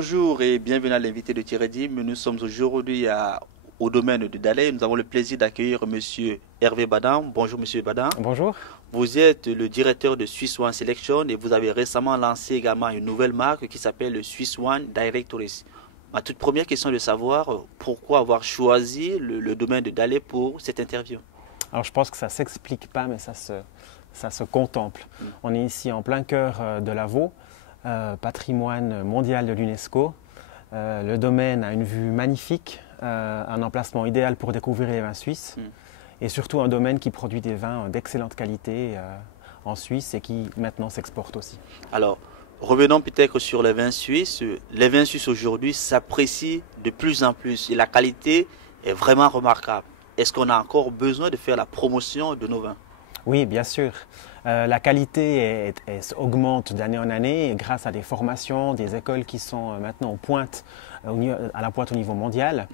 Bonjour et bienvenue à l'invité de Thierry. Nous sommes aujourd'hui au domaine de Daley. Nous avons le plaisir d'accueillir Monsieur Hervé Badan. Bonjour Monsieur Badan. Bonjour. Vous êtes le directeur de Swiss One Selection et vous avez récemment lancé également une nouvelle marque qui s'appelle le Swiss One Directories. Ma toute première question est de savoir pourquoi avoir choisi le domaine de Daley pour cette interview. Alors je pense que ça ne s'explique pas, mais ça se contemple. On est ici en plein cœur de Lavaux, patrimoine mondial de l'UNESCO. Le domaine a une vue magnifique, un emplacement idéal pour découvrir les vins suisses et surtout un domaine qui produit des vins d'excellente qualité en Suisse et qui maintenant s'exporte aussi. Alors, revenons peut-être sur les vins suisses. Les vins suisses aujourd'hui s'apprécient de plus en plus et la qualité est vraiment remarquable. Est-ce qu'on a encore besoin de faire la promotion de nos vins? Oui, bien sûr. La qualité augmente d'année en année grâce à des formations, des écoles qui sont maintenant à la pointe au niveau mondial.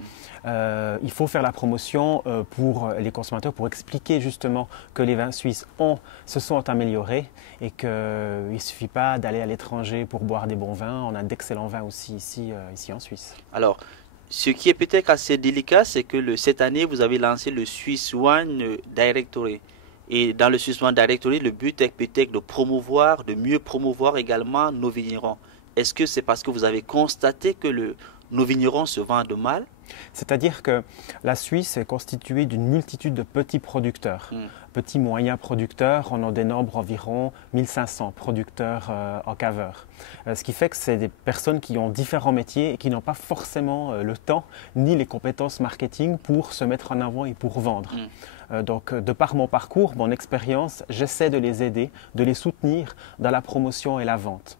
Il faut faire la promotion pour les consommateurs pour expliquer justement que les vins suisses se sont améliorés et qu'il ne suffit pas d'aller à l'étranger pour boire des bons vins. On a d'excellents vins aussi ici en Suisse. Alors, ce qui est peut-être assez délicat, c'est que cette année, vous avez lancé le Swiss One Directory. Et dans le Swiss One Directory, le but est peut-être de mieux promouvoir également nos vignerons. Est-ce que c'est parce que vous avez constaté que nos vignerons se vendent mal? C'est-à-dire que la Suisse est constituée d'une multitude de petits producteurs, petits moyens producteurs. On en dénombre environ 1500 producteurs en caveur. Ce qui fait que c'est des personnes qui ont différents métiers et qui n'ont pas forcément le temps ni les compétences marketing pour se mettre en avant et pour vendre. Donc, de par mon parcours, mon expérience, j'essaie de les aider, de les soutenir dans la promotion et la vente.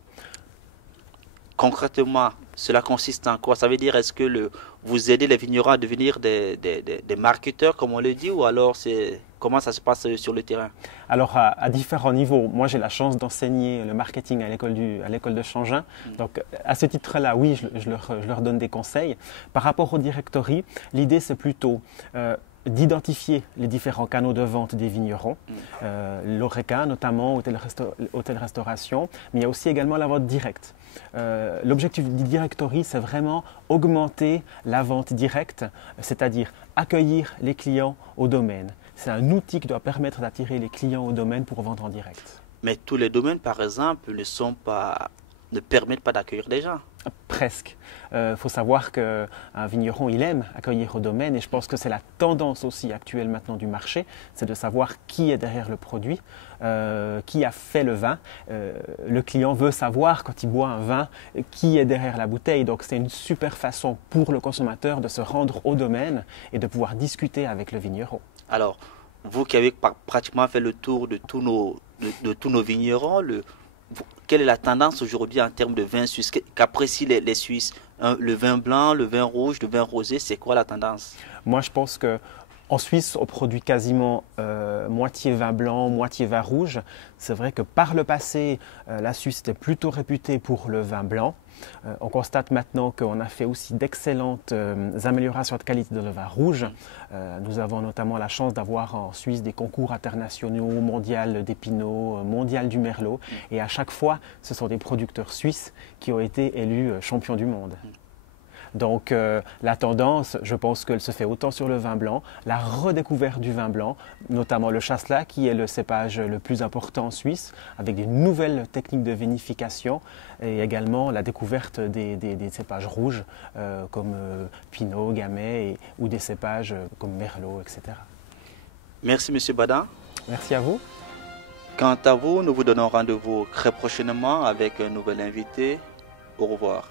Concrètement, cela consiste en quoi? Ça veut dire, est-ce que vous aidez les vignerons à devenir des marketeurs, comme on le dit, ou alors comment ça se passe sur le terrain? Alors, à différents niveaux. Moi, j'ai la chance d'enseigner le marketing à l'école de Changin. Donc, à ce titre-là, oui, je leur donne des conseils. Par rapport au directory, l'idée, c'est plutôt d'identifier les différents canaux de vente des vignerons, l'ORECA notamment, hôtel-restauration, mais il y a aussi également la vente directe. L'objectif du directory, c'est vraiment augmenter la vente directe, c'est-à-dire accueillir les clients au domaine. C'est un outil qui doit permettre d'attirer les clients au domaine pour vendre en direct. Mais tous les domaines, par exemple, ne permettent pas d'accueillir des gens. Presque. Faut savoir qu'un vigneron, il aime accueillir au domaine et je pense que c'est la tendance aussi actuelle maintenant du marché, c'est de savoir qui est derrière le produit, qui a fait le vin. Le client veut savoir quand il boit un vin qui est derrière la bouteille. Donc c'est une super façon pour le consommateur de se rendre au domaine et de pouvoir discuter avec le vigneron. Alors, vous qui avez pratiquement fait le tour de tous nos vignerons, quelle est la tendance aujourd'hui en termes de vin suisse? Qu'apprécient les Suisses? Le vin blanc, le vin rouge, le vin rosé, c'est quoi la tendance? Moi, je pense que en Suisse, on produit quasiment moitié vin blanc, moitié vin rouge. C'est vrai que par le passé, la Suisse était plutôt réputée pour le vin blanc. On constate maintenant qu'on a fait aussi d'excellentes améliorations de qualité de le vin rouge. Nous avons notamment la chance d'avoir en Suisse des concours internationaux, mondial des Pinots, mondial du Merlot. Et à chaque fois, ce sont des producteurs suisses qui ont été élus champions du monde. Donc la tendance, je pense qu'elle se fait autant sur le vin blanc, la redécouverte du vin blanc, notamment le Chasselas qui est le cépage le plus important en Suisse, avec des nouvelles techniques de vinification et également la découverte des cépages rouges comme Pinot, Gamay ou des cépages comme Merlot, etc. Merci M. Badan. Merci à vous. Quant à vous, nous vous donnons rendez-vous très prochainement avec un nouvel invité. Au revoir.